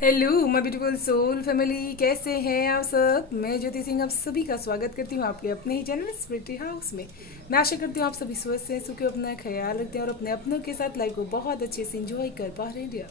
Hello my beautiful soul family, कैसे हैं आप सब। मैं ज्योति सिंह आप सभी का स्वागत करती हूँ आपके अपने ही चैनल स्पिरिटी हाउस में। मैं आशा करती हूँ आप सभी स्वस्थ हैं, सुखी, अपना ख्याल रखते हैं और अपने अपनों के साथ लाइफ को बहुत अच्छे से इंजॉय कर पा रहे हैं।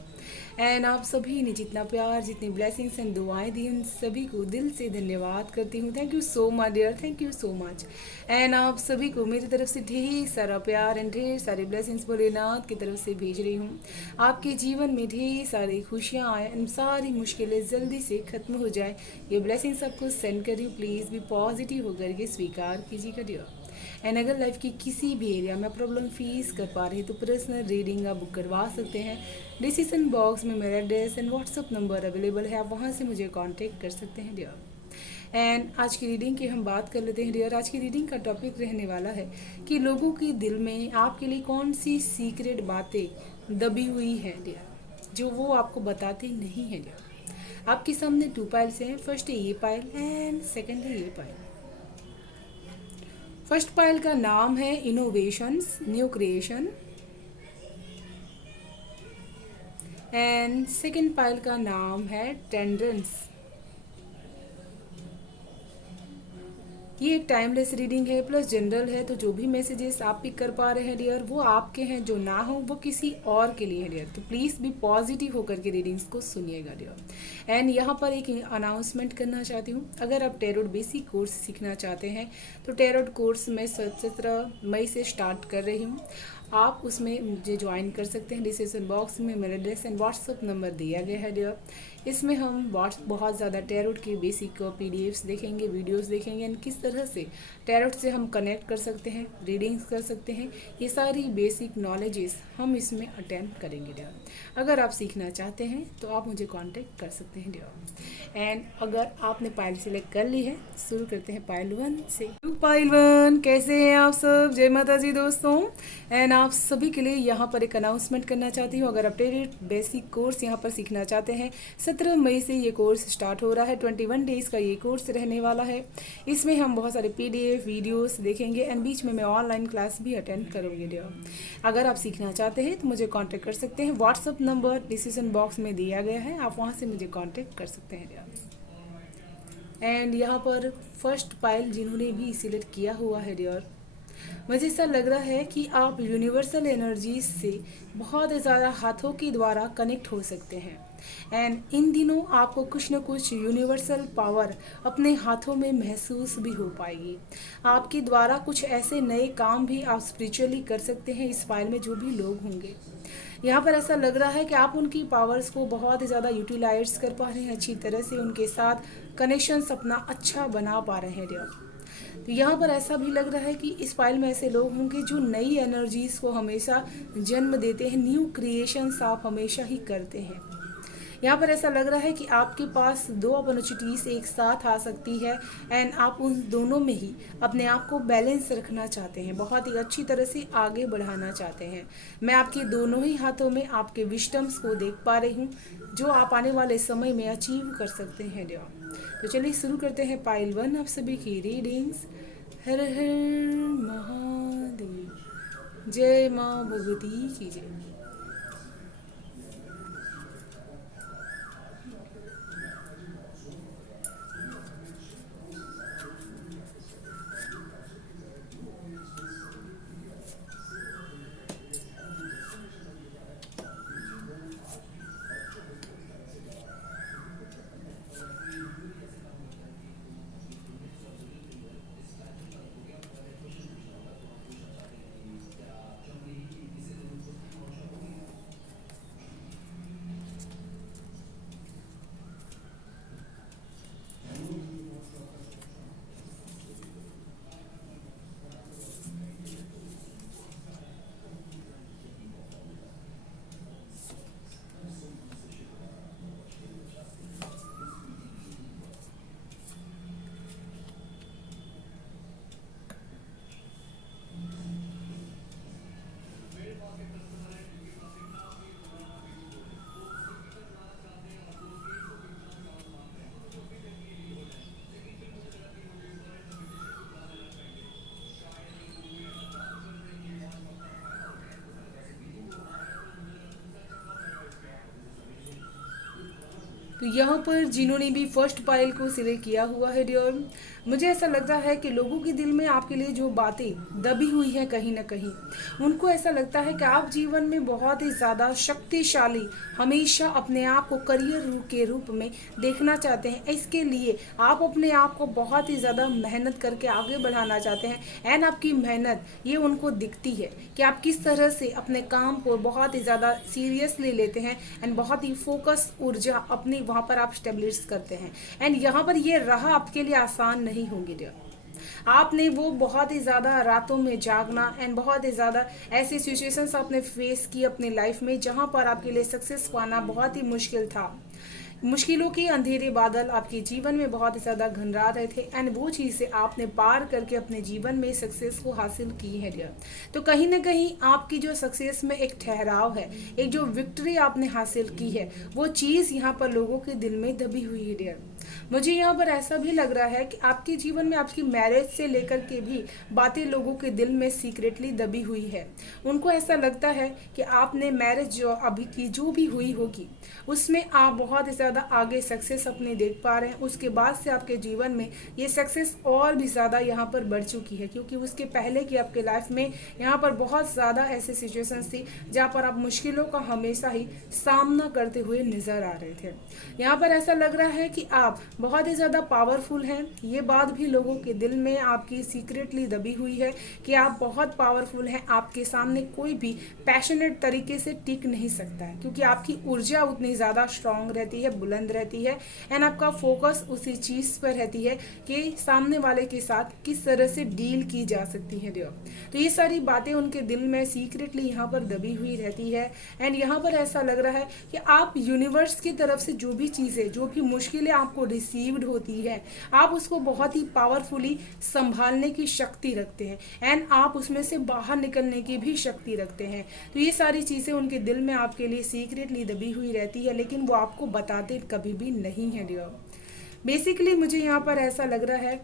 एंड आप सभी ने जितना प्यार, जितनी ब्लेसिंग्स एंड दुआएं दी, उन सभी को दिल से धन्यवाद करती हूँ। Thank you so much dear, thank you so much. And आप सभी को मेरी तरफ से ढेर सारा प्यार एंड ढेर सारे ब्लेसिंग्स भोलेनाथ की तरफ से भेज रही हूँ। आपके जीवन में ढेर सारी खुशियाँ आए एंड सारी मुश्किलें जल्दी से ख़त्म हो जाए, ये ब्लेसिंग्स आपको सेंड कर रही हूँ। प्लीज़ भी पॉजिटिव होकर के स्वीकार कीजिएगा डियर। एंड अगर लाइफ की किसी भी एरिया में प्रॉब्लम फेस कर पा रहे हैं तो पर्सनल रीडिंग आप बुक करवा सकते हैं। डिसीजन बॉक्स में मेरा address and WhatsApp number available है, आप वहाँ से मुझे कांटेक्ट कर सकते हैं डियर। एंड आज की रीडिंग की हम बात कर लेते हैं डियर। आज की रीडिंग का टॉपिक रहने वाला है कि लोगों के दिल में आपके लिए कौन सी सीक्रेट बातें दबी हुई हैं डियर, जो वो आपको बताते नहीं हैं डियर। आपके सामने टू पाइल्स हैं, फर्स्ट है ये पाइल एंड सेकंड है ये पाइल। फर्स्ट पाइल का नाम है innovations, new creation. And second pile का नाम है टेंडेंस। ये एक टाइमलेस रीडिंग है प्लस जनरल है, तो जो भी मैसेजेस आप पिक कर पा रहे हैं डियर वो आपके हैं, जो ना हो वो किसी और के लिए है डियर। तो प्लीज़ भी पॉजिटिव होकर के रीडिंग्स को सुनिएगा डियर। एंड यहाँ पर एक अनाउंसमेंट करना चाहती हूँ, अगर आप टैरोट बेसिक कोर्स सीखना चाहते हैं तो टैरोट कोर्स मैं 17 मई से स्टार्ट कर रही हूँ। आप उसमें मुझे ज्वाइन कर सकते हैं। डिस्क्रिप्शन बॉक्स में मेरा एड्रेस एंड व्हाट्सअप नंबर दिया गया है डियर। इसमें हम बहुत ज़्यादा टैरोट के बेसिक पीडीएफ्स देखेंगे, वीडियोस देखेंगे एंड किस तरह से टैरोट से हम कनेक्ट कर सकते हैं, रीडिंग्स कर सकते हैं, ये सारी बेसिक नॉलेजेस हम इसमें अटेम्प्ट करेंगे डियर। अगर आप सीखना चाहते हैं तो आप मुझे कांटेक्ट कर सकते हैं डियर। एंड अगर आपने पाइल सिलेक्ट कर ली है, शुरू करते हैं पाइल 1 से। पाइल 1, कैसे हैं आप सब। जय माता जी दोस्तों। एंड आप सभी के लिए यहाँ पर एक अनाउंसमेंट करना चाहती हूँ, अगर आप टैरोट बेसिक कोर्स यहाँ पर सीखना चाहते हैं, 17 मई से ये कोर्स स्टार्ट हो रहा है। 21 डेज़ का ये कोर्स रहने वाला है। इसमें हम बहुत सारे पीडीएफ वीडियोस देखेंगे एंड बीच में मैं ऑनलाइन क्लास भी अटेंड करूँगी डियर। अगर आप सीखना चाहते हैं तो मुझे कांटेक्ट कर सकते हैं। व्हाट्सअप नंबर डिस्क्रिप्शन बॉक्स में दिया गया है, आप वहाँ से मुझे कांटेक्ट कर सकते हैं डियर। एंड यहाँ पर फर्स्ट पाइल जिन्होंने भी सिलेक्ट किया हुआ है डियर, मुझे ऐसा लग रहा है कि आप यूनिवर्सल एनर्जीज से बहुत ज़्यादा हाथों के द्वारा कनेक्ट हो सकते हैं। एंड इन दिनों आपको कुछ न कुछ यूनिवर्सल पावर अपने हाथों में महसूस भी हो पाएगी। आपके द्वारा कुछ ऐसे नए काम भी आप स्पिरिचुअली कर सकते हैं। इस फाइल में जो भी लोग होंगे, यहाँ पर ऐसा लग रहा है कि आप उनकी पावर्स को बहुत ज़्यादा यूटिलाइज कर पा रहे हैं, अच्छी तरह से उनके साथ कनेक्शंस अपना अच्छा बना पा रहे हैं डियर। तो यहाँ पर ऐसा भी लग रहा है कि इस फाइल में ऐसे लोग होंगे जो नई एनर्जीज को हमेशा जन्म देते हैं, न्यू क्रिएशंस आप हमेशा ही करते हैं। यहाँ पर ऐसा लग रहा है कि आपके पास दो अपॉर्चुनिटीज एक साथ आ सकती है एंड आप उन दोनों में ही अपने आप को बैलेंस रखना चाहते हैं, बहुत ही अच्छी तरह से आगे बढ़ाना चाहते हैं। मैं आपके दोनों ही हाथों में आपके विस्टम्स को देख पा रही हूँ, जो आप आने वाले समय में अचीव कर सकते हैं डियर। तो चलिए शुरू करते हैं पाइल 1 आप सभी की रीडिंग्स। हर हर महादेव, जय माँ भगवती की जय। तो यहाँ पर जिन्होंने भी फर्स्ट पाइल को सिलेक्ट किया हुआ है डियर, मुझे ऐसा लग रहा है कि लोगों के दिल में आपके लिए जो बातें दबी हुई हैं कहीं ना कहीं, उनको ऐसा लगता है कि आप जीवन में बहुत ही ज़्यादा शक्तिशाली, हमेशा अपने आप को करियर के रूप में देखना चाहते हैं। इसके लिए आप अपने आप को बहुत ही ज़्यादा मेहनत करके आगे बढ़ाना चाहते हैं एंड आपकी मेहनत ये उनको दिखती है कि आप किस तरह से अपने काम को बहुत ही ज़्यादा सीरियसली लेते हैं एंड बहुत ही फोकस ऊर्जा अपनी वहाँ पर आप स्टेब्लिश करते हैं। एंड यहाँ पर ये राह आपके लिए आसान नहीं होंगी डियर। आपने वो बहुत ही ज़्यादा रातों में जागना एंड बहुत ही ज़्यादा ऐसी सिचुएशंस आपने फेस की अपनी लाइफ में जहाँ पर आपके लिए सक्सेस पाना बहुत ही मुश्किल था। मुश्किलों के अंधेरे बादल आपके जीवन में बहुत ही ज़्यादा घनरा रहे थे एंड वो चीज़ें आपने पार करके अपने जीवन में सक्सेस को हासिल की है डियर। तो कहीं ना कहीं आपकी जो सक्सेस में एक ठहराव है, एक जो विक्ट्री आपने हासिल की है, वो चीज़ यहाँ पर लोगों के दिल में दबी हुई है डियर। मुझे यहाँ पर ऐसा भी लग रहा है कि आपके जीवन में आपकी मैरिज से लेकर के भी बातें लोगों के दिल में सीक्रेटली दबी हुई है। उनको ऐसा लगता है कि आपने मैरिज जो अभी की जो भी हुई होगी उसमें आप बहुत ही ज़्यादा आगे सक्सेस अपनी देख पा रहे हैं। उसके बाद से आपके जीवन में ये सक्सेस और भी ज़्यादा यहाँ पर बढ़ चुकी है, क्योंकि उसके पहले की आपके लाइफ में यहाँ पर बहुत ज़्यादा ऐसी सिचुएशंस थी जहाँ पर आप मुश्किलों का हमेशा ही सामना करते हुए नजर आ रहे थे। यहाँ पर ऐसा लग रहा है कि आप बहुत ही ज़्यादा पावरफुल हैं। ये बात भी लोगों के दिल में आपकी सीक्रेटली दबी हुई है कि आप बहुत पावरफुल हैं। आपके सामने कोई भी पैशनेट तरीके से टिक नहीं सकता है, क्योंकि आपकी ऊर्जा उतनी ज़्यादा स्ट्रांग रहती है, बुलंद रहती है एंड आपका फोकस उसी चीज़ पर रहती है कि सामने वाले के साथ किस तरह से डील की जा सकती है डियर। तो ये सारी बातें उनके दिल में सीक्रेटली यहाँ पर दबी हुई रहती है एंड यहाँ पर ऐसा लग रहा है कि आप यूनिवर्स की तरफ से जो भी चीज़ें, जो भी मुश्किलें आपको रिसीव्ड होती है, आप उसको बहुत ही पावरफुली संभालने की शक्ति रखते हैं एंड आप उसमें से बाहर निकलने की भी शक्ति रखते हैं। तो ये सारी चीज़ें उनके दिल में आपके लिए सीक्रेटली दबी हुई रहती है, लेकिन वो आपको बताते कभी भी नहीं है डियर। बेसिकली मुझे यहाँ पर ऐसा लग रहा है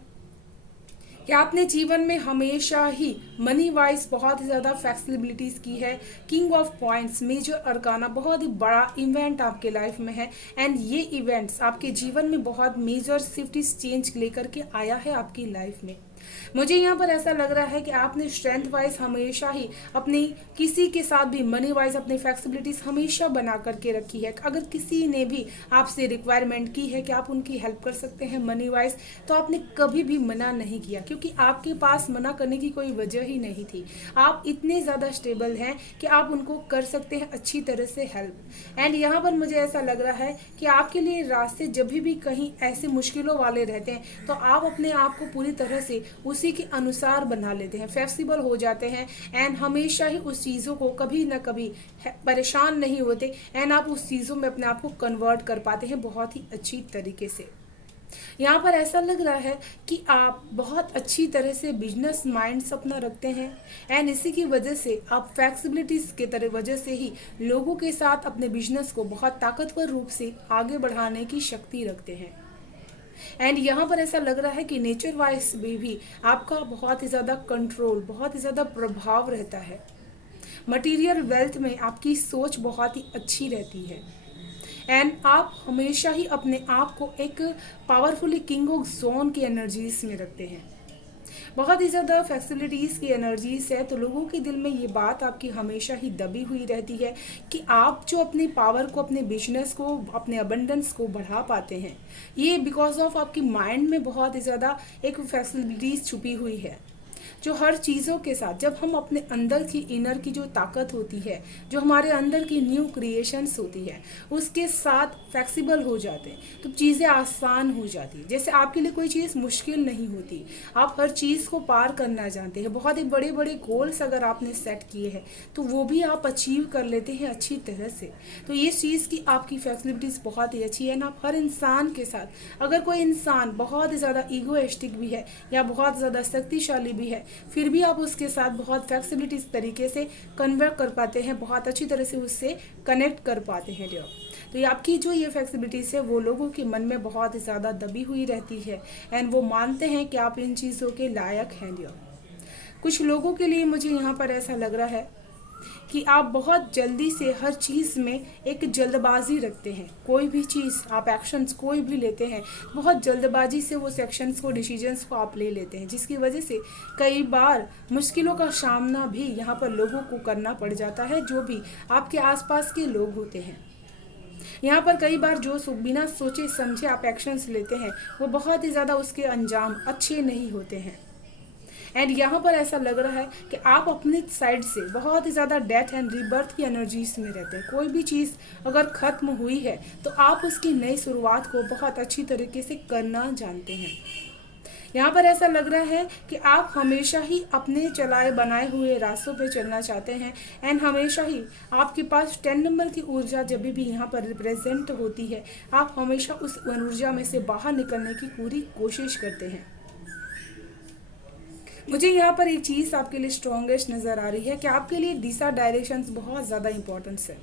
कि आपने जीवन में हमेशा ही मनी वाइज बहुत ही ज़्यादा फ्लेक्सिबिलिटीज़ की है। King of points, major arcana, बहुत ही बड़ा इवेंट आपके लाइफ में है एंड ये इवेंट्स आपके जीवन में बहुत मेजर शिफ्ट चेंज लेकर के आया है आपकी लाइफ में। मुझे यहाँ पर ऐसा लग रहा है कि आपने स्ट्रेंथ वाइज हमेशा ही अपनी किसी के साथ भी मनी वाइज अपनी फ्लेक्सिबिलिटीज हमेशा बना करके रखी है। अगर किसी ने भी आपसे रिक्वायरमेंट की है कि आप उनकी हेल्प कर सकते हैं मनी वाइज, तो आपने कभी भी मना नहीं किया, क्योंकि आपके पास मना करने की कोई वजह ही नहीं थी। आप इतने ज़्यादा स्टेबल हैं कि आप उनको कर सकते हैं अच्छी तरह से हेल्प। एंड यहाँ पर मुझे ऐसा लग रहा है कि आपके लिए रास्ते जब भी कहीं ऐसे मुश्किलों वाले रहते हैं तो आप अपने आप को पूरी तरह से उसी के अनुसार बना लेते हैं, फ्लेक्सिबल हो जाते हैं एंड हमेशा ही उस चीज़ों को कभी ना कभी परेशान नहीं होते एंड आप उस चीज़ों में अपने आप को कन्वर्ट कर पाते हैं बहुत ही अच्छी तरीके से। यहाँ पर ऐसा लग रहा है कि आप बहुत अच्छी तरह से बिजनेस माइंड्स अपना रखते हैं एंड इसी की वजह से आप फ्लेक्सिबिलिटीज़ के तरह वजह से ही लोगों के साथ अपने बिजनेस को बहुत ताकतवर रूप से आगे बढ़ाने की शक्ति रखते हैं। एंड यहाँ पर ऐसा लग रहा है कि नेचर वाइज भी आपका बहुत ही ज़्यादा कंट्रोल, बहुत ही ज़्यादा प्रभाव रहता है। मटेरियल वेल्थ में आपकी सोच बहुत ही अच्छी रहती है एंड आप हमेशा ही अपने आप को एक पावरफुली किंग ऑफ जोन की एनर्जीज में रखते हैं। बहुत ही ज़्यादा फ्लेक्सिबिलिटीज़ की एनर्जीज है, तो लोगों के दिल में ये बात आपकी हमेशा ही दबी हुई रहती है कि आप जो अपनी पावर को, अपने बिजनेस को, अपने अबंडेंस को बढ़ा पाते हैं, ये बिकॉज ऑफ आपकी माइंड में बहुत ही ज़्यादा एक फ्लेक्सिबिलिटीज़ छुपी हुई है, जो हर चीज़ों के साथ जब हम अपने अंदर की इनर की जो ताकत होती है, जो हमारे अंदर की न्यू क्रिएशंस होती है, उसके साथ फ्लेक्सिबल हो जाते हैं तो चीज़ें आसान हो जाती है। जैसे आपके लिए कोई चीज़ मुश्किल नहीं होती, आप हर चीज़ को पार करना जानते हैं। बहुत ही बड़े बड़े गोल्स अगर आपने सेट किए हैं तो वो भी आप अचीव कर लेते हैं अच्छी तरह से। तो ये चीज़ की आपकी फ्लेक्सिबिलिटीज़ बहुत ही अच्छी है ना। आप हर इंसान के साथ, अगर कोई इंसान बहुत ही ज़्यादा ईगोइस्टिक भी है या बहुत ज़्यादा शक्तिशाली भी है, फिर भी आप उसके साथ बहुत फ्लेक्सिबिलिटी तरीके से कन्वर्ट कर पाते हैं, बहुत अच्छी तरह से उससे कनेक्ट कर पाते हैं डियर। तो ये आपकी जो ये फ्लेक्सिबिलिटीज़ है वो लोगों के मन में बहुत ही ज़्यादा दबी हुई रहती है एंड वो मानते हैं कि आप इन चीज़ों के लायक हैं डियर। कुछ लोगों के लिए मुझे यहाँ पर ऐसा लग रहा है कि आप बहुत जल्दी से हर चीज़ में एक जल्दबाजी रखते हैं। कोई भी चीज़ आप एक्शंस कोई भी लेते हैं, बहुत जल्दबाजी से वो सेक्शंस को, डिसीजंस को आप ले लेते हैं, जिसकी वजह से कई बार मुश्किलों का सामना भी यहाँ पर लोगों को करना पड़ जाता है, जो भी आपके आसपास के लोग होते हैं। यहाँ पर कई बार जो बिना सोचे समझे आप एक्शंस लेते हैं, वो बहुत ही ज़्यादा उसके अंजाम अच्छे नहीं होते हैं। एंड यहाँ पर ऐसा लग रहा है कि आप अपनी साइड से बहुत ही ज़्यादा डेथ एंड रीबर्थ की एनर्जीज में रहते हैं। कोई भी चीज़ अगर ख़त्म हुई है तो आप उसकी नई शुरुआत को बहुत अच्छी तरीके से करना जानते हैं। यहाँ पर ऐसा लग रहा है कि आप हमेशा ही अपने चलाए बनाए हुए रास्तों पे चलना चाहते हैं। एंड हमेशा ही आपके पास 10 नंबर की ऊर्जा जब भी यहाँ पर रिप्रेजेंट होती है, आप हमेशा उस ऊर्जा में से बाहर निकलने की पूरी कोशिश करते हैं। मुझे यहाँ पर एक चीज़ आपके लिए स्ट्रॉन्गेस्ट नज़र आ रही है कि आपके लिए दिशा डायरेक्शंस बहुत ज़्यादा इंपॉर्टेंस है,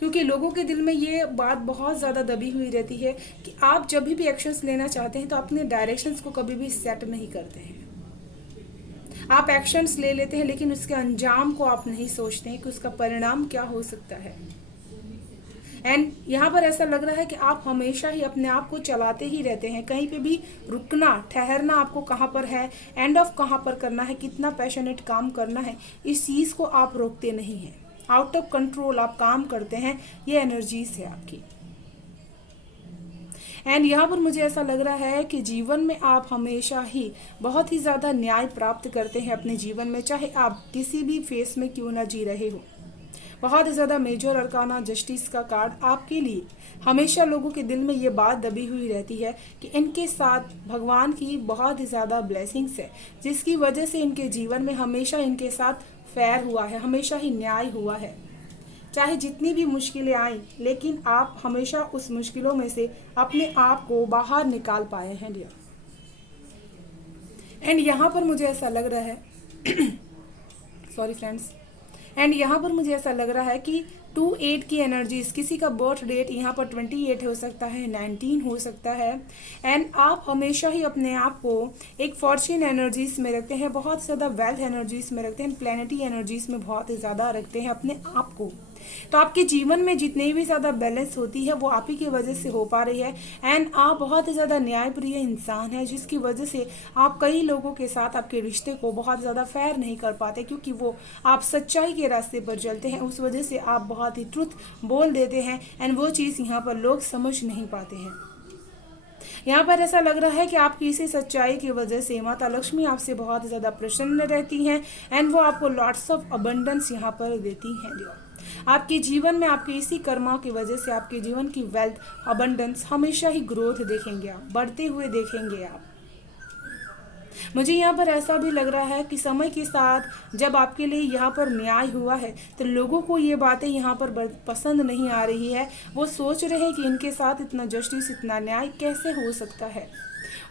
क्योंकि लोगों के दिल में ये बात बहुत ज़्यादा दबी हुई रहती है कि आप जब भी एक्शंस लेना चाहते हैं तो अपने डायरेक्शंस को कभी भी सेट नहीं करते हैं। आप एक्शंस ले लेते हैं, लेकिन उसके अंजाम को आप नहीं सोचते हैं कि उसका परिणाम क्या हो सकता है। एंड यहाँ पर ऐसा लग रहा है कि आप हमेशा ही अपने आप को चलाते ही रहते हैं। कहीं पे भी रुकना, ठहरना आपको कहाँ पर है, एंड ऑफ कहाँ पर करना है, कितना पैशनेट काम करना है, इस चीज़ को आप रोकते नहीं हैं। आउट ऑफ कंट्रोल आप काम करते हैं, ये एनर्जीज है आपकी। एंड यहाँ पर मुझे ऐसा लग रहा है कि जीवन में आप हमेशा ही बहुत ही ज़्यादा न्याय प्राप्त करते हैं अपने जीवन में, चाहे आप किसी भी फेस में क्यों ना जी रहे हो। बहुत ही ज़्यादा मेजर अरकाना जस्टिस का कार्ड आपके लिए हमेशा लोगों के दिल में ये बात दबी हुई रहती है कि इनके साथ भगवान की बहुत ही ज़्यादा ब्लेसिंग्स है, जिसकी वजह से इनके जीवन में हमेशा इनके साथ फेयर हुआ है, हमेशा ही न्याय हुआ है। चाहे जितनी भी मुश्किलें आई, लेकिन आप हमेशा उस मुश्किलों में से अपने आप को बाहर निकाल पाए हैं डियर। एंड यहाँ पर मुझे ऐसा लग रहा है सॉरी फ्रेंड्स, एंड यहाँ पर मुझे ऐसा लग रहा है कि 2-8 की एनर्जीज, किसी का बर्थ डेट यहाँ पर 28 हो सकता है, 19 हो सकता है। एंड आप हमेशा ही अपने आप को एक फॉर्च्यून एनर्जीज में रखते हैं, बहुत ज़्यादा वेल्थ एनर्जीज में रखते हैं, प्लैनेटरी एनर्जीज में बहुत ही ज़्यादा रखते हैं अपने आप को। तो आपके जीवन में जितनी भी ज़्यादा बैलेंस होती है वो आप ही की वजह से हो पा रही है। एंड आप बहुत ही ज़्यादा न्यायप्रिय इंसान है, जिसकी वजह से आप कई लोगों के साथ आपके रिश्ते को बहुत ज़्यादा फेयर नहीं कर पाते, क्योंकि वो आप सच्चाई के रास्ते पर चलते हैं। उस वजह से आप बहुत ही ट्रुथ बोल देते हैं, एंड वो चीज़ यहाँ पर लोग समझ नहीं पाते हैं। यहाँ पर ऐसा लग रहा है कि आपकी इसी सच्चाई की वजह से माता लक्ष्मी आपसे बहुत ज़्यादा प्रसन्न रहती हैं, एंड वो आपको लॉट्स ऑफ अबंडेंस यहाँ पर देती हैं। आपके जीवन में आपके इसी कर्मा की वजह से आपके जीवन की वेल्थ, अबंडेंस, हमेशा ही ग्रोथ देखेंगे आप, बढ़ते हुए देखेंगे आप। मुझे यहाँ पर ऐसा भी लग रहा है कि समय के साथ जब आपके लिए यहाँ पर न्याय हुआ है तो लोगों को ये बातें यहाँ पर पसंद नहीं आ रही है। वो सोच रहे हैं कि इनके साथ इतना जस्टिस, इतना न्याय कैसे हो सकता है।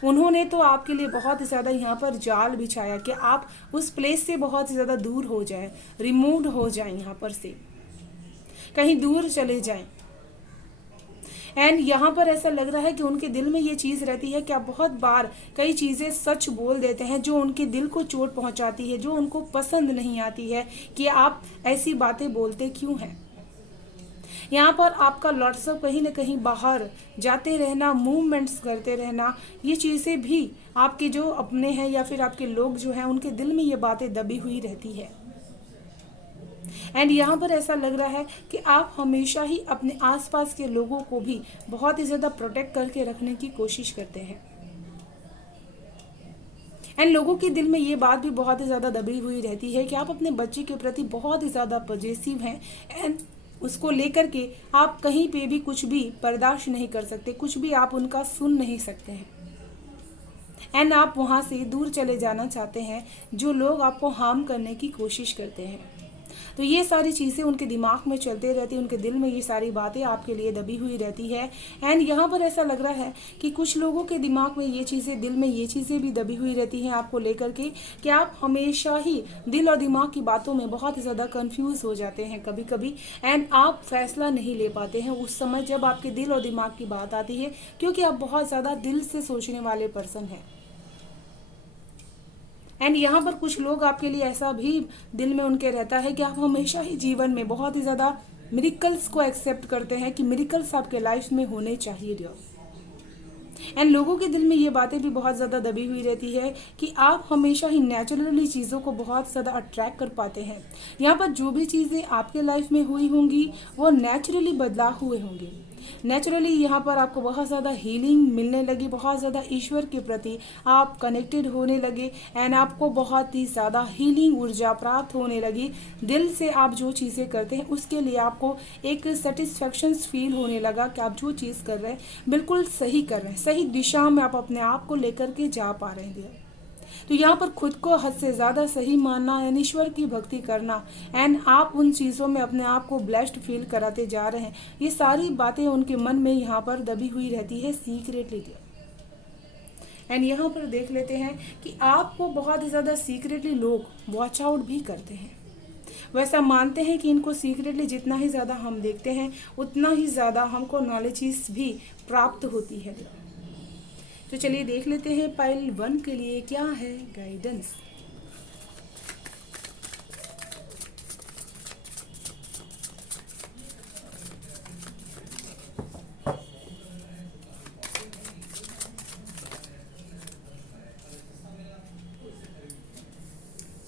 उन्होंने तो आपके लिए बहुत ज़्यादा यहाँ पर जाल बिछाया कि आप उस प्लेस से बहुत ज़्यादा दूर हो जाए, रिमूव्ड हो जाए, यहाँ पर से कहीं दूर चले जाएं। एंड यहाँ पर ऐसा लग रहा है कि उनके दिल में ये चीज़ रहती है कि आप बहुत बार कई चीज़ें सच बोल देते हैं जो उनके दिल को चोट पहुँचाती है, जो उनको पसंद नहीं आती है कि आप ऐसी बातें बोलते क्यों हैं। यहाँ पर आपका लॉट्स ऑफ कहीं ना कहीं बाहर जाते रहना, मूवमेंट्स करते रहना, ये चीज़ें भी आपके जो अपने हैं या फिर आपके लोग जो हैं उनके दिल में ये बातें दबी हुई रहती है। एंड यहाँ पर ऐसा लग रहा है कि आप हमेशा ही अपने आसपास के लोगों को भी बहुत ही ज़्यादा प्रोटेक्ट करके रखने की कोशिश करते हैं। एंड लोगों के दिल में ये बात भी बहुत ही ज़्यादा दबी हुई रहती है कि आप अपने बच्चे के प्रति बहुत ही ज़्यादा पॉजिटिव हैं, एंड उसको लेकर के आप कहीं पे भी कुछ भी बर्दाश्त नहीं कर सकते, कुछ भी आप उनका सुन नहीं सकते हैं। एंड आप वहाँ से दूर चले जाना चाहते हैं जो लोग आपको हार्म करने की कोशिश करते हैं। तो ये सारी चीज़ें उनके दिमाग में चलते रहती है, उनके दिल में ये सारी बातें आपके लिए दबी हुई रहती है। एंड यहाँ पर ऐसा लग रहा है कि कुछ लोगों के दिमाग में ये चीज़ें, दिल में ये चीज़ें भी दबी हुई रहती हैं आपको लेकर के कि आप हमेशा ही दिल और दिमाग की बातों में बहुत ही ज़्यादा कन्फ्यूज़ हो जाते हैं कभी कभी, एंड आप फैसला नहीं ले पाते हैं उस समय जब आपके दिल और दिमाग की बात आती है, क्योंकि आप बहुत ज़्यादा दिल से सोचने वाले पर्सन हैं। एंड यहाँ पर कुछ लोग आपके लिए ऐसा भी दिल में उनके रहता है कि आप हमेशा ही जीवन में बहुत ही ज़्यादा मिरेकल्स को एक्सेप्ट करते हैं कि मिरेकल्स आपके लाइफ में होने चाहिए डियर। एंड लोगों के दिल में ये बातें भी बहुत ज़्यादा दबी हुई रहती है कि आप हमेशा ही नेचुरली चीज़ों को बहुत ज़्यादा अट्रैक्ट कर पाते हैं। यहाँ पर जो भी चीज़ें आपके लाइफ में हुई होंगी वो नेचुरली बदलाव हुए होंगे। नेचुरली यहाँ पर आपको बहुत ज़्यादा हीलिंग मिलने लगी, बहुत ज़्यादा ईश्वर के प्रति आप कनेक्टेड होने लगे एंड आपको बहुत ही ज़्यादा हीलिंग ऊर्जा प्राप्त होने लगी। दिल से आप जो चीज़ें करते हैं उसके लिए आपको एक सेटिस्फेक्शन फील होने लगा कि आप जो चीज़ कर रहे हैं बिल्कुल सही कर रहे हैं, सही दिशा में आप अपने आप को लेकर के जा पा रहे हैं। तो यहाँ पर खुद को हद से ज़्यादा सही मानना एंड ईश्वर की भक्ति करना एंड आप उन चीज़ों में अपने आप को ब्लेस्ड फील कराते जा रहे हैं, ये सारी बातें उनके मन में यहाँ पर दबी हुई रहती है सीक्रेटली। एंड यहाँ पर देख लेते हैं कि आपको बहुत ही ज़्यादा सीक्रेटली लोग वॉच आउट भी करते हैं। वैसा मानते हैं कि इनको सीक्रेटली जितना ही ज़्यादा हम देखते हैं उतना ही ज़्यादा हमको नॉलेजेस भी प्राप्त होती है। तो चलिए देख लेते हैं पाइल 1 के लिए क्या है गाइडेंस।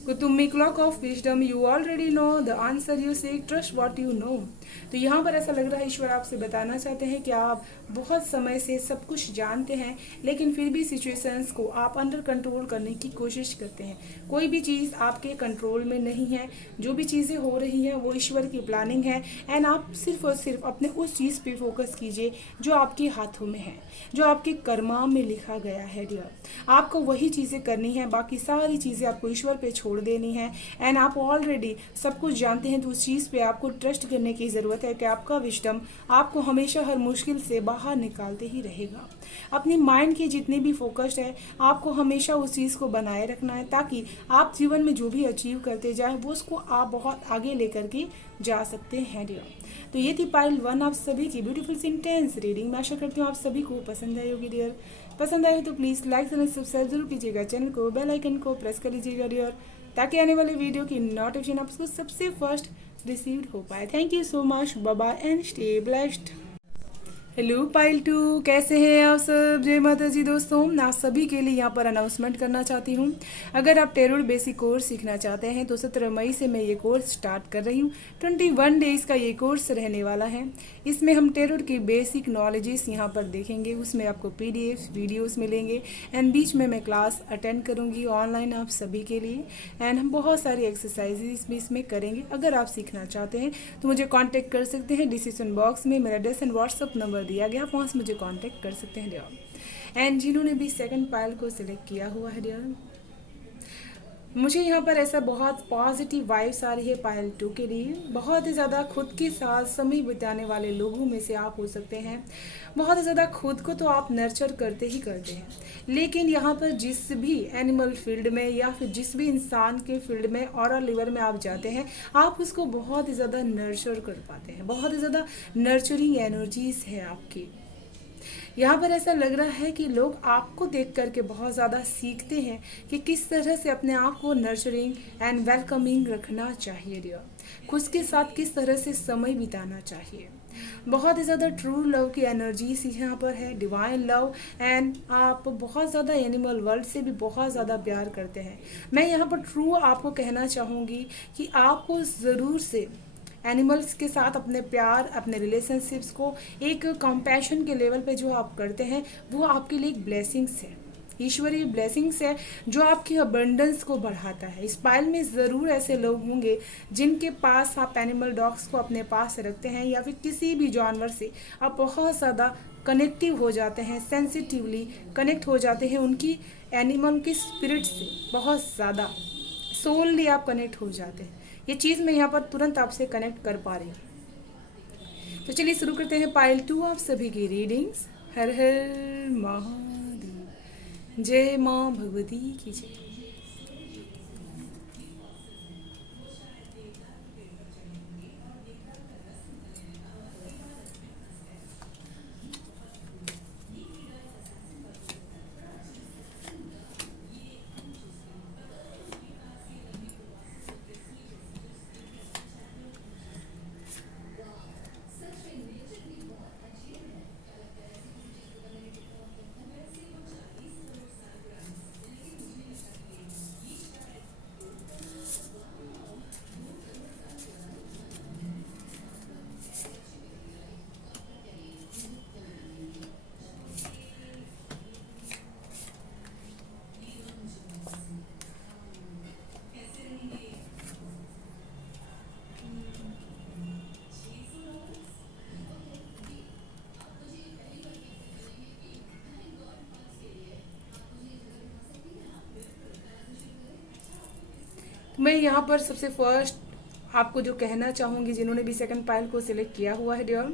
कुतुम्बी clock of wisdom, you already know the answer you seek, trust what you know. तो यहाँ पर ऐसा लग रहा है ईश्वर आपसे बताना चाहते हैं कि आप बहुत समय से सब कुछ जानते हैं लेकिन फिर भी सिचुएशंस को आप अंडर कंट्रोल करने की कोशिश करते हैं। कोई भी चीज़ आपके कंट्रोल में नहीं है, जो भी चीज़ें हो रही हैं वो ईश्वर की प्लानिंग है एंड आप सिर्फ और सिर्फ अपने उस चीज़ पे फोकस कीजिए जो आपके हाथों में है, जो आपके कर्मा में लिखा गया है डियर। आपको वही चीज़ें करनी है, बाकी सारी चीज़ें आपको ईश्वर पे छोड़ देनी है एंड आप ऑलरेडी सब कुछ जानते हैं। तो उस चीज़ पे आपको ट्रस्ट करने की ज़रूरत है कि आपका विजडम आपको हमेशा हर मुश्किल से बाहर निकालते ही रहेगा। अपनी माइंड की जितनी भी फोकस्ड है आपको हमेशा उस चीज़ को बनाए रखना है ताकि आप जीवन में जो भी अचीव करते जाएं वो उसको आप बहुत आगे लेकर के जा सकते हैं डियर। तो ये थी पाइल 1 आप सभी की ब्यूटीफुल इंटेंस रीडिंग। मैं आशा करती हूँ आप सभी को पसंद आई होगी डियर। पसंद आए तो प्लीज़ लाइक एंड सब्सक्राइब जरूर कीजिएगा, चैनल को बेल आइकन को प्रेस कर लीजिएगा डियर, ताकि आने वाले वीडियो की नोटिफिकेशन आपको सबसे फर्स्ट रिसीव्ड हो पाए। Thank you so much, bye bye and stay blessed. Hello pile 2, कैसे हैं आप सब? जय माता जी। दोस्तों आप सभी के लिए यहाँ पर अनाउंसमेंट करना चाहती हूँ, अगर आप टेरोट बेसिक कोर्स सीखना चाहते हैं तो 17 मई से मैं ये कोर्स स्टार्ट कर रही हूँ। 21 डेज़ का ये कोर्स रहने वाला है। इसमें हम टेरोट की बेसिक नॉलेजेस यहाँ पर देखेंगे, उसमें आपको PDF वीडियोस मिलेंगे एंड बीच में मैं क्लास अटेंड करूँगी ऑनलाइन आप सभी के लिए एंड हम बहुत सारी एक्सरसाइजेस भी इसमें करेंगे। अगर आप सीखना चाहते हैं तो मुझे कॉन्टेक्ट कर सकते हैं, डिस्क्रिप्शन बॉक्स में मेरा एड्रेस एंड व्हाट्सअप नंबर दिया गया, आप वहाँ से मुझे कांटेक्ट कर सकते हैं डियर। एंड जिन्होंने भी सेकंड पाइल को सिलेक्ट किया हुआ है डियर, मुझे यहाँ पर ऐसा बहुत पॉजिटिव वाइब्स आ रही है पाइल 2 के लिए। बहुत ही ज़्यादा खुद के साथ समय बिताने वाले लोगों में से आप हो सकते हैं। बहुत ही ज़्यादा खुद को तो आप नर्चर करते ही करते हैं, लेकिन यहाँ पर जिस भी एनिमल फील्ड में या फिर जिस भी इंसान के फील्ड में ऑरा लेवल में आप जाते हैं आप उसको बहुत ही ज़्यादा नर्चर कर पाते हैं। बहुत ही ज़्यादा नर्चरिंग एनर्जीज है आपकी। यहाँ पर ऐसा लग रहा है कि लोग आपको देख करके बहुत ज़्यादा सीखते हैं कि किस तरह से अपने आप को नर्चरिंग एंड वेलकमिंग रखना चाहिए डियर, खुद के साथ किस तरह से समय बिताना चाहिए। बहुत ही ज़्यादा ट्रू लव की एनर्जीज यहाँ पर है, डिवाइन लव एंड आप बहुत ज़्यादा एनिमल वर्ल्ड से भी बहुत ज़्यादा प्यार करते हैं। मैं यहाँ पर ट्रू आपको कहना चाहूँगी कि आपको ज़रूर से एनिमल्स के साथ अपने प्यार, अपने रिलेशनशिप्स को एक कंपैशन के लेवल पे जो आप करते हैं वो आपके लिए एक ब्लेसिंग्स है, ईश्वरीय ब्लेसिंग्स है जो आपकी अबंडेंस को बढ़ाता है। इस पाइल में ज़रूर ऐसे लोग होंगे जिनके पास आप एनिमल डॉग्स को अपने पास रखते हैं या फिर किसी भी जानवर से आप बहुत ज़्यादा कनेक्टिव हो जाते हैं, सेंसिटिवली कनेक्ट हो जाते हैं उनकी एनिमल की स्पिरिट से, बहुत ज़्यादा सोलली आप कनेक्ट हो जाते हैं। ये चीज़ मैं यहाँ पर तुरंत आपसे कनेक्ट कर पा रही हूँ। तो चलिए शुरू करते हैं पाइल 2 आप सभी की रीडिंग्स। हर हर महादेव, जय माँ भगवती की जय। मैं यहाँ पर सबसे फर्स्ट आपको जो कहना चाहूँगी, जिन्होंने भी सेकंड पाइल को सिलेक्ट किया हुआ है डियर,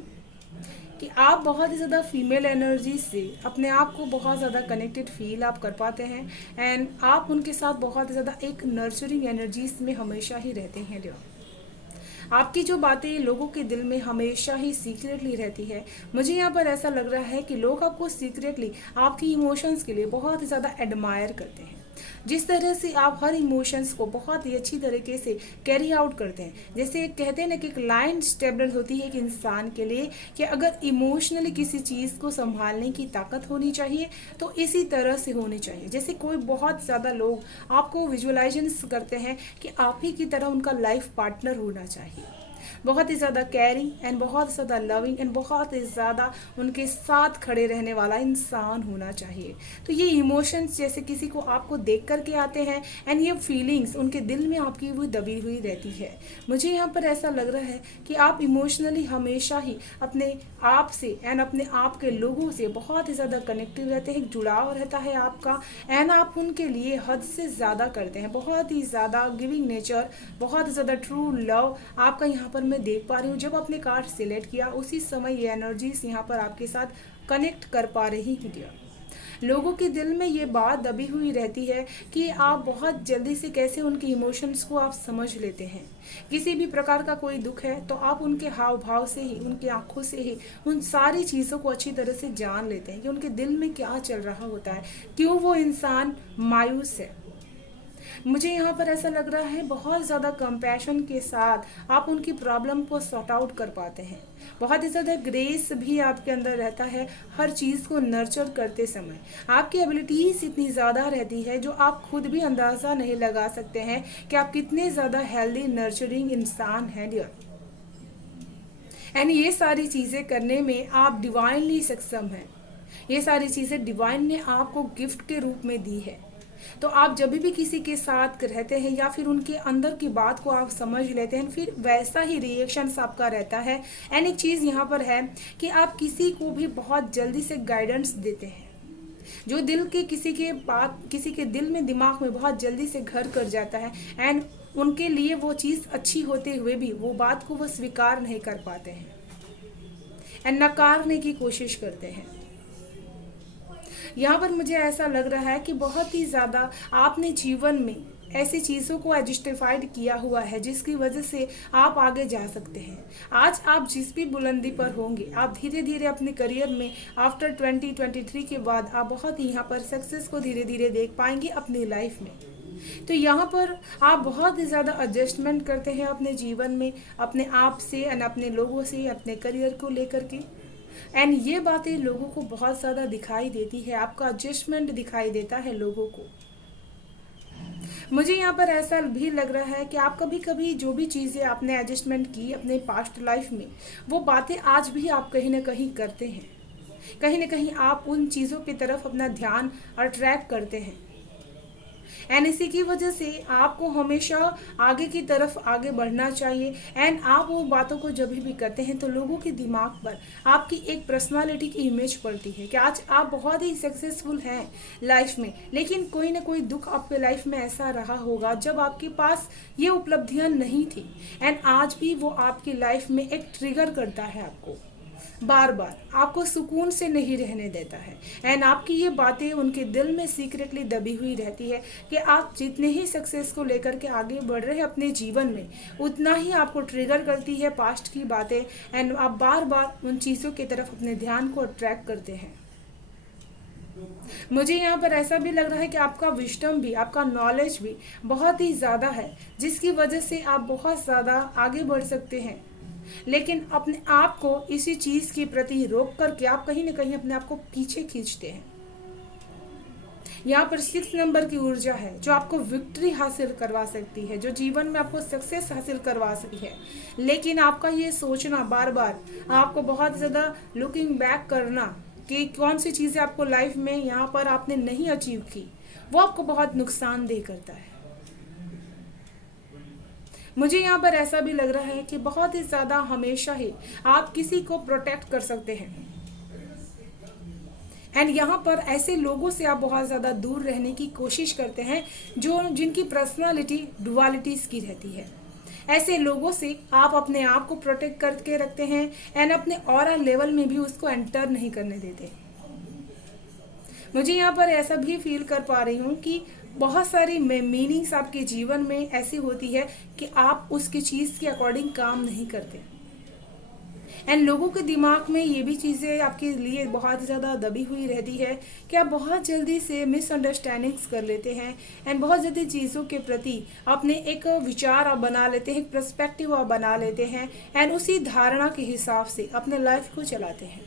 कि आप बहुत ही ज़्यादा फीमेल एनर्जी से अपने आप को बहुत ज़्यादा कनेक्टेड फील आप कर पाते हैं, एंड आप उनके साथ बहुत ही ज़्यादा एक नर्चरिंग एनर्जीज में हमेशा ही रहते हैं डियर। आपकी जो बातें लोगों के दिल में हमेशा ही सीक्रेटली रहती है। मुझे यहाँ पर ऐसा लग रहा है कि लोग आपको सीक्रेटली आपकी इमोशंस के लिए बहुत ही ज़्यादा एडमायर करते हैं। जिस तरह से आप हर इमोशंस को बहुत ही अच्छी तरीके से कैरी आउट करते हैं, जैसे कहते हैं ना कि एक लाइन स्टेबल होती है एक इंसान के लिए, कि अगर इमोशनली किसी चीज़ को संभालने की ताकत होनी चाहिए तो इसी तरह से होनी चाहिए। जैसे कोई बहुत ज़्यादा लोग आपको विजुअलाइजेशन करते हैं कि आप ही की तरह उनका लाइफ पार्टनर होना चाहिए, बहुत ही ज़्यादा केयरिंग एंड बहुत ज़्यादा लविंग एंड बहुत ही ज़्यादा उनके साथ खड़े रहने वाला इंसान होना चाहिए। तो ये इमोशंस जैसे किसी को आपको देख करके आते हैं, एंड ये फीलिंग्स उनके दिल में आपकी हुई दबी हुई रहती है। मुझे यहाँ पर ऐसा लग रहा है कि आप इमोशनली हमेशा ही अपने आप से एंड अपने आप के लोगों से बहुत ही ज़्यादा कनेक्टेड रहते हैं, एक जुड़ाव रहता है आपका, एंड आप उनके लिए हद से ज़्यादा करते हैं, बहुत ही ज़्यादा गिविंग नेचर, बहुत ही ज़्यादा ट्रू लव आपका यहाँ पर मैं देख पा रही हूँ। जब आपने कार्ड सिलेक्ट किया उसी समय ये एनर्जीज यहाँ पर आपके साथ कनेक्ट कर पा रही हैं डियर। लोगों के दिल में ये बात दबी हुई रहती है कि आप बहुत जल्दी से कैसे उनके इमोशंस को आप समझ लेते हैं। किसी भी प्रकार का कोई दुख है तो आप उनके हाव भाव से ही, उनकी आंखों से ही उन सारी चीज़ों को अच्छी तरह से जान लेते हैं कि उनके दिल में क्या चल रहा होता है, क्यों वो इंसान मायूस है। मुझे यहाँ पर ऐसा लग रहा है बहुत ज़्यादा कंपैशन के साथ आप उनकी प्रॉब्लम को सॉर्ट आउट कर पाते हैं। बहुत ही ज़्यादा ग्रेस भी आपके अंदर रहता है हर चीज़ को नर्चर करते समय। आपकी एबिलिटीज़ इतनी ज़्यादा रहती है जो आप खुद भी अंदाज़ा नहीं लगा सकते हैं कि आप कितने ज़्यादा हेल्दी नर्चरिंग इंसान हैं डियर। एंड ये सारी चीज़ें करने में आप डिवाइनली सक्षम हैं। ये सारी चीज़ें डिवाइन ने आपको गिफ्ट के रूप में दी है। तो आप जब भी किसी के साथ रहते हैं या फिर उनके अंदर की बात को आप समझ लेते हैं, फिर वैसा ही रिएक्शंस आपका रहता है। एंड एक चीज़ यहाँ पर है कि आप किसी को भी बहुत जल्दी से गाइडेंस देते हैं। जो दिल के किसी के दिल में दिमाग में बहुत जल्दी से घर कर जाता है, एंड उनके लिए वो चीज़ अच्छी होते हुए भी वो बात को वो स्वीकार नहीं कर पाते हैं एंड नकारने की कोशिश करते हैं। यहाँ पर मुझे ऐसा लग रहा है कि बहुत ही ज़्यादा आपने जीवन में ऐसी चीज़ों को जस्टिफाइड किया हुआ है जिसकी वजह से आप आगे जा सकते हैं। आज आप जिस भी बुलंदी पर होंगे, आप धीरे धीरे अपने करियर में आफ्टर 2023 के बाद आप बहुत ही यहाँ पर सक्सेस को धीरे धीरे देख पाएंगे अपनी लाइफ में। तो यहाँ पर आप बहुत ही ज़्यादा एडजस्टमेंट करते हैं अपने जीवन में, अपने आप से एंड अपने लोगों से, अपने करियर को लेकर के। एंड ये बातें लोगों को बहुत ज़्यादा दिखाई देती है, आपका एडजस्टमेंट दिखाई देता है लोगों को। मुझे यहाँ पर ऐसा भी लग रहा है कि आप कभी कभी जो भी चीज़ें आपने एडजस्टमेंट की अपने पास्ट लाइफ में, वो बातें आज भी आप कहीं ना कहीं करते हैं। कहीं ना कहीं आप उन चीज़ों की तरफ अपना ध्यान अट्रैक्ट करते हैं, एंड इसी की वजह से आपको हमेशा आगे की तरफ आगे बढ़ना चाहिए। एंड आप वो बातों को जब भी करते हैं तो लोगों के दिमाग पर आपकी एक पर्सनालिटी की इमेज पड़ती है कि आज आप बहुत ही सक्सेसफुल हैं लाइफ में, लेकिन कोई ना कोई दुख आपके लाइफ में ऐसा रहा होगा जब आपके पास ये उपलब्धियां नहीं थी, एंड आज भी वो आपकी लाइफ में एक ट्रिगर करता है, आपको बार बार आपको सुकून से नहीं रहने देता है। एंड आपकी ये बातें उनके दिल में सीक्रेटली दबी हुई रहती है कि आप जितने ही सक्सेस को लेकर के आगे बढ़ रहे हैं अपने जीवन में, उतना ही आपको ट्रिगर करती है पास्ट की बातें, एंड आप बार बार उन चीज़ों की तरफ अपने ध्यान को अट्रैक्ट करते हैं। मुझे यहाँ पर ऐसा भी लग रहा है कि आपका विजडम भी, आपका नॉलेज भी बहुत ही ज़्यादा है, जिसकी वजह से आप बहुत ज़्यादा आगे बढ़ सकते हैं, लेकिन अपने आप को इसी चीज़ के प्रति रोक करके आप कहीं ना कहीं अपने आप को पीछे खींचते हैं। यहाँ पर 6 नंबर की ऊर्जा है जो आपको विक्ट्री हासिल करवा सकती है, जो जीवन में आपको सक्सेस हासिल करवा सकती है, लेकिन आपका ये सोचना बार बार, आपको बहुत ज़्यादा लुकिंग बैक करना कि कौन सी चीज़ें आपको लाइफ में यहाँ पर आपने नहीं अचीव की, वो आपको बहुत नुकसानदेह करता है। मुझे यहाँ पर ऐसा भी लग रहा है कि बहुत ही ज़्यादा हमेशा ही आप किसी को प्रोटेक्ट कर सकते हैं, एंड यहाँ पर ऐसे लोगों से आप बहुत ज़्यादा दूर रहने की कोशिश करते हैं जो जिनकी पर्सनालिटी डुअलिटीज़ की रहती है। ऐसे लोगों से आप अपने आप को प्रोटेक्ट करके रखते हैं एंड अपने ऑरा लेवल में भी उसको एंटर नहीं करने देते। मुझे यहाँ पर ऐसा भी फील कर पा रही हूँ कि बहुत सारी मीनिंग्स आपके जीवन में ऐसी होती है कि आप उसकी चीज़ के अकॉर्डिंग काम नहीं करते एंड लोगों के दिमाग में ये भी चीज़ें आपके लिए बहुत ज़्यादा दबी हुई रहती है कि आप बहुत जल्दी से मिसअंडरस्टैंडिंग्स कर लेते हैं एंड बहुत जल्दी चीज़ों के प्रति अपने एक विचार आप बना लेते हैं, एक पर्सपेक्टिव आप बना लेते हैं एंड उसी धारणा के हिसाब से अपने लाइफ को चलाते हैं।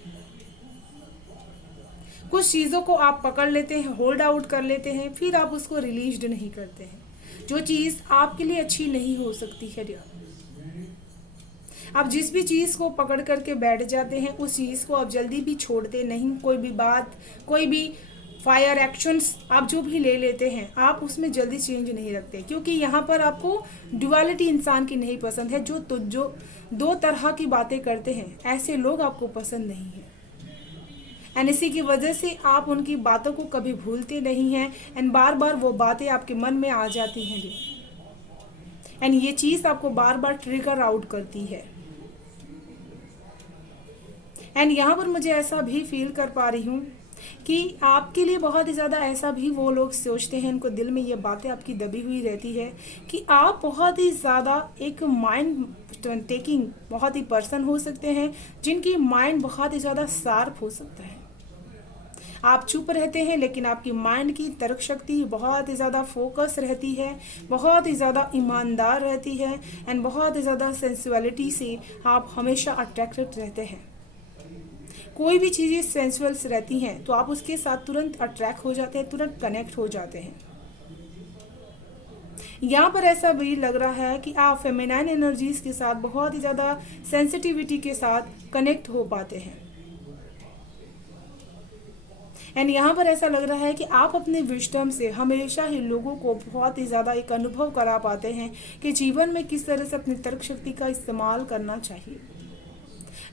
कुछ चीज़ों को आप पकड़ लेते हैं, होल्ड आउट कर लेते हैं, फिर आप उसको रिलीज नहीं करते हैं। जो चीज़ आपके लिए अच्छी नहीं हो सकती है डियर, आप जिस भी चीज़ को पकड़ करके बैठ जाते हैं उस चीज़ को आप जल्दी भी छोड़ते नहीं। कोई भी बात, कोई भी फायर एक्शंस आप जो भी ले लेते हैं आप उसमें जल्दी चेंज नहीं रखते, क्योंकि यहाँ पर आपको ड्युअलिटी इंसान की नहीं पसंद है। जो दो तरह की बातें करते हैं ऐसे लोग आपको पसंद नहीं है एंड इसी की वजह से आप उनकी बातों को कभी भूलते नहीं हैं एंड बार बार वो बातें आपके मन में आ जाती हैं एंड ये चीज़ आपको बार बार ट्रिगर आउट करती है। एंड यहाँ पर मुझे ऐसा भी फील कर पा रही हूँ कि आपके लिए बहुत ही ज़्यादा ऐसा भी वो लोग सोचते हैं, इनको दिल में ये बातें आपकी दबी हुई रहती है कि आप बहुत ही ज़्यादा एक माइंड टेकिंग बहुत ही पर्सन हो सकते हैं जिनकी माइंड बहुत ही ज़्यादा शार्प हो सकता है। आप चुप रहते हैं लेकिन आपकी माइंड की तर्क शक्ति बहुत ही ज़्यादा फोकस रहती है, बहुत ही ज़्यादा ईमानदार रहती है एंड बहुत ही ज़्यादा सेंसुअलिटी से आप हमेशा अट्रैक्टेड रहते हैं। कोई भी चीज़ें सेंसुअल्स रहती हैं तो आप उसके साथ तुरंत अट्रैक्ट हो जाते हैं, तुरंत कनेक्ट हो जाते हैं। यहाँ पर ऐसा भी लग रहा है कि आप फेमिनाइन एनर्जीज के साथ बहुत ही ज़्यादा सेंसिटिविटी के साथ कनेक्ट हो पाते हैं एंड यहाँ पर ऐसा लग रहा है कि आप अपने विजडम से हमेशा ही लोगों को बहुत ही ज़्यादा एक अनुभव करा पाते हैं कि जीवन में किस तरह से अपनी तर्क शक्ति का इस्तेमाल करना चाहिए।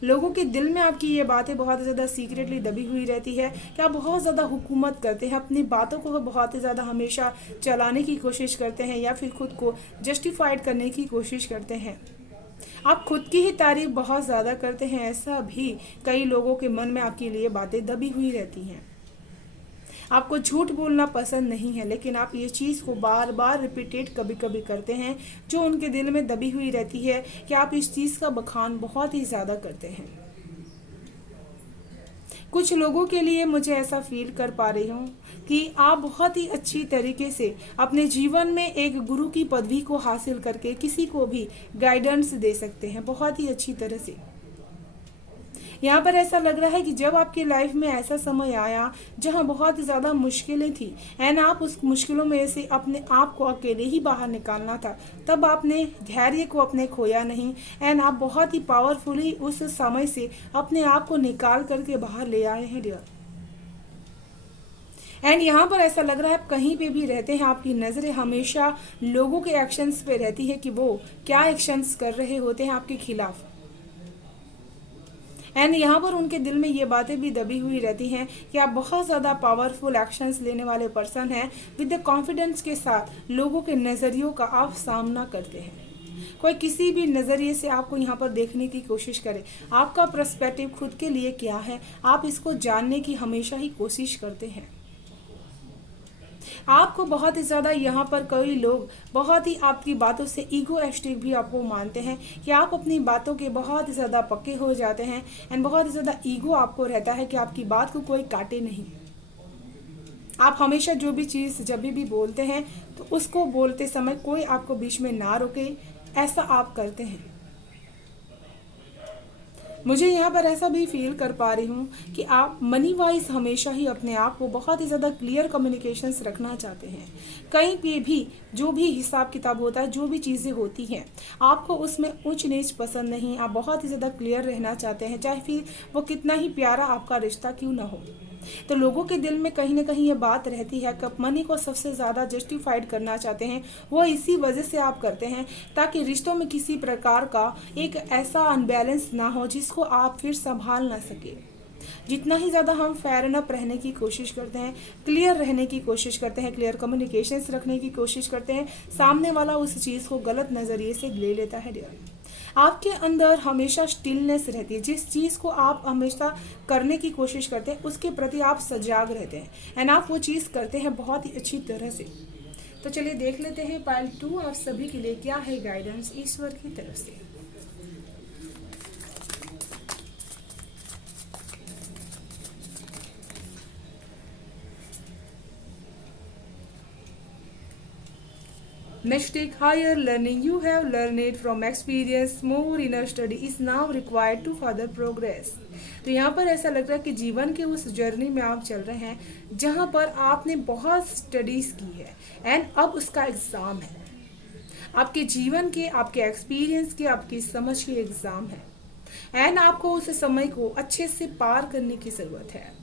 लोगों के दिल में आपकी ये बातें बहुत ज़्यादा सीक्रेटली दबी हुई रहती है कि आप बहुत ज़्यादा हुकूमत करते हैं, अपनी बातों को बहुत ही ज़्यादा हमेशा चलाने की कोशिश करते हैं या फिर खुद को जस्टिफाइड करने की कोशिश करते हैं। आप खुद की ही तारीफ बहुत ज़्यादा करते हैं, ऐसा भी कई लोगों के मन में आपके लिए बातें दबी हुई रहती हैं। आपको झूठ बोलना पसंद नहीं है लेकिन आप ये चीज़ को बार बार रिपीटेड कभी कभी करते हैं जो उनके दिल में दबी हुई रहती है कि आप इस चीज़ का बखान बहुत ही ज़्यादा करते हैं। कुछ लोगों के लिए मुझे ऐसा फील कर पा रही हूँ कि आप बहुत ही अच्छी तरीके से अपने जीवन में एक गुरु की पदवी को हासिल करके किसी को भी गाइडेंस दे सकते हैं बहुत ही अच्छी तरह से। यहाँ पर ऐसा लग रहा है कि जब आपकी लाइफ में ऐसा समय आया जहाँ बहुत ज़्यादा मुश्किलें थी एंड आप उस मुश्किलों में से अपने आप को अकेले ही बाहर निकालना था, तब आपने धैर्य को अपने खोया नहीं एंड आप बहुत ही पावरफुली उस समय से अपने आप को निकाल करके बाहर ले आए हैं डियर। एंड यहाँ पर ऐसा लग रहा है आप कहीं पे भी रहते हैं आपकी नज़रें हमेशा लोगों के एक्शंस पे रहती है कि वो क्या एक्शंस कर रहे होते हैं आपके खिलाफ एंड यहाँ पर उनके दिल में ये बातें भी दबी हुई रहती हैं कि आप बहुत ज़्यादा पावरफुल एक्शंस लेने वाले पर्सन हैं। विद द कॉन्फिडेंस के साथ लोगों के नज़रियों का आप सामना करते हैं। कोई किसी भी नज़रिए से आपको यहाँ पर देखने की कोशिश करे, आपका पर्सपेक्टिव खुद के लिए क्या है आप इसको जानने की हमेशा ही कोशिश करते हैं। आपको बहुत ही ज़्यादा यहाँ पर कई लोग बहुत ही आपकी बातों से ईगोइस्टिक भी आपको मानते हैं कि आप अपनी बातों के बहुत ही ज़्यादा पक्के हो जाते हैं एंड बहुत ही ज़्यादा ईगो आपको रहता है कि आपकी बात को कोई काटे नहीं। आप हमेशा जो भी चीज़ जब भी बोलते हैं तो उसको बोलते समय कोई आपको बीच में ना रोके, ऐसा आप करते हैं। मुझे यहाँ पर ऐसा भी फील कर पा रही हूँ कि आप मनी वाइज हमेशा ही अपने आप को बहुत ही ज़्यादा क्लियर कम्युनिकेशंस रखना चाहते हैं। कहीं पे भी जो भी हिसाब किताब होता है, जो भी चीज़ें होती हैं, आपको उसमें ऊंच नीच पसंद नहीं। आप बहुत ही ज़्यादा क्लियर रहना चाहते हैं, चाहे फिर वो कितना ही प्यारा आपका रिश्ता क्यों ना हो। तो लोगों के दिल में कहीं ना कहीं ये बात रहती है कि मनी को सबसे ज़्यादा जस्टिफाइड करना चाहते हैं। वो इसी वजह से आप करते हैं ताकि रिश्तों में किसी प्रकार का एक ऐसा अनबैलेंस ना हो जिसको आप फिर संभाल ना सके। जितना ही ज़्यादा हम फेयर एंड अप रहने की कोशिश करते हैं, क्लियर रहने की कोशिश करते हैं, क्लियर कम्युनिकेशंस रखने की कोशिश करते हैं, सामने वाला उस चीज़ को गलत नज़रिए से ले लेता है डियर। आपके अंदर हमेशा स्टिलनेस रहती है, जिस चीज़ को आप हमेशा करने की कोशिश करते हैं उसके प्रति आप सजाग रहते हैं एंड आप वो चीज़ करते हैं बहुत ही अच्छी तरह से। तो चलिए देख लेते हैं पाइल 2 आप सभी के लिए क्या है गाइडेंस ईश्वर की तरफ से। Next, take higher learning. You have learned it from experience. More inner study is now required to further progress. तो यहाँ पर ऐसा लग रहा है कि जीवन के उस जर्नी में आप चल रहे हैं जहाँ पर आपने बहुत स्टडीज़ की है एंड अब उसका एग्ज़ाम है। आपके जीवन के, आपके एक्सपीरियंस के, आपकी समझ के एग्ज़ाम है एंड आपको उस समय को अच्छे से पार करने की ज़रूरत है।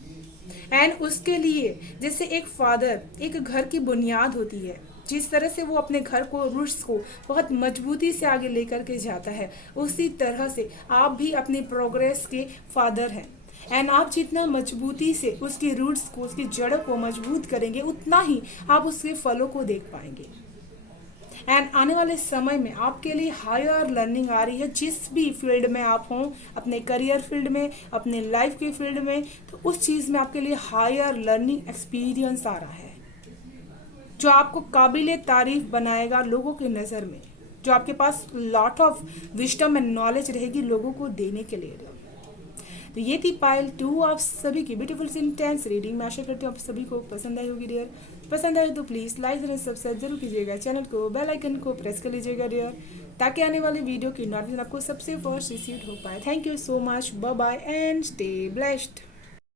एंड उसके लिए जैसे एक फादर एक घर की बुनियाद होती है, जिस तरह से वो अपने घर को, रूट्स को बहुत मजबूती से आगे लेकर के जाता है, उसी तरह से आप भी अपने प्रोग्रेस के फादर हैं एंड आप जितना मजबूती से उसकी रूट्स को, उसकी जड़ को मजबूत करेंगे उतना ही आप उसके फलों को देख पाएंगे। एंड आने वाले समय में आपके लिए हायर लर्निंग आ रही है, जिस भी फील्ड में आप हों, अपने करियर फील्ड में, अपने लाइफ के फील्ड में, तो उस चीज़ में आपके लिए हायर लर्निंग एक्सपीरियंस आ रहा है जो आपको काबिल तारीफ बनाएगा लोगों की नज़र में, जो आपके पास lot of wisdom and knowledge रहेगी लोगों को देने के लिए। तो ये थी पाइल 2 आप सभी की ब्यूटीफुल इंटेंस रीडिंग। मैं आशा करती हूँ आप सभी को पसंद आई होगी डियर। पसंद आए तो प्लीज़ लाइक एंड सब्सक्राइब जरूर कीजिएगा, चैनल को, बेल आइकन को प्रेस कर लीजिएगा डियर, ताकि आने वाली वीडियो की नोटिफिकेशन आपको सबसे फर्स्ट रिसीव हो पाए। Thank you so much, bye bye and stay blessed.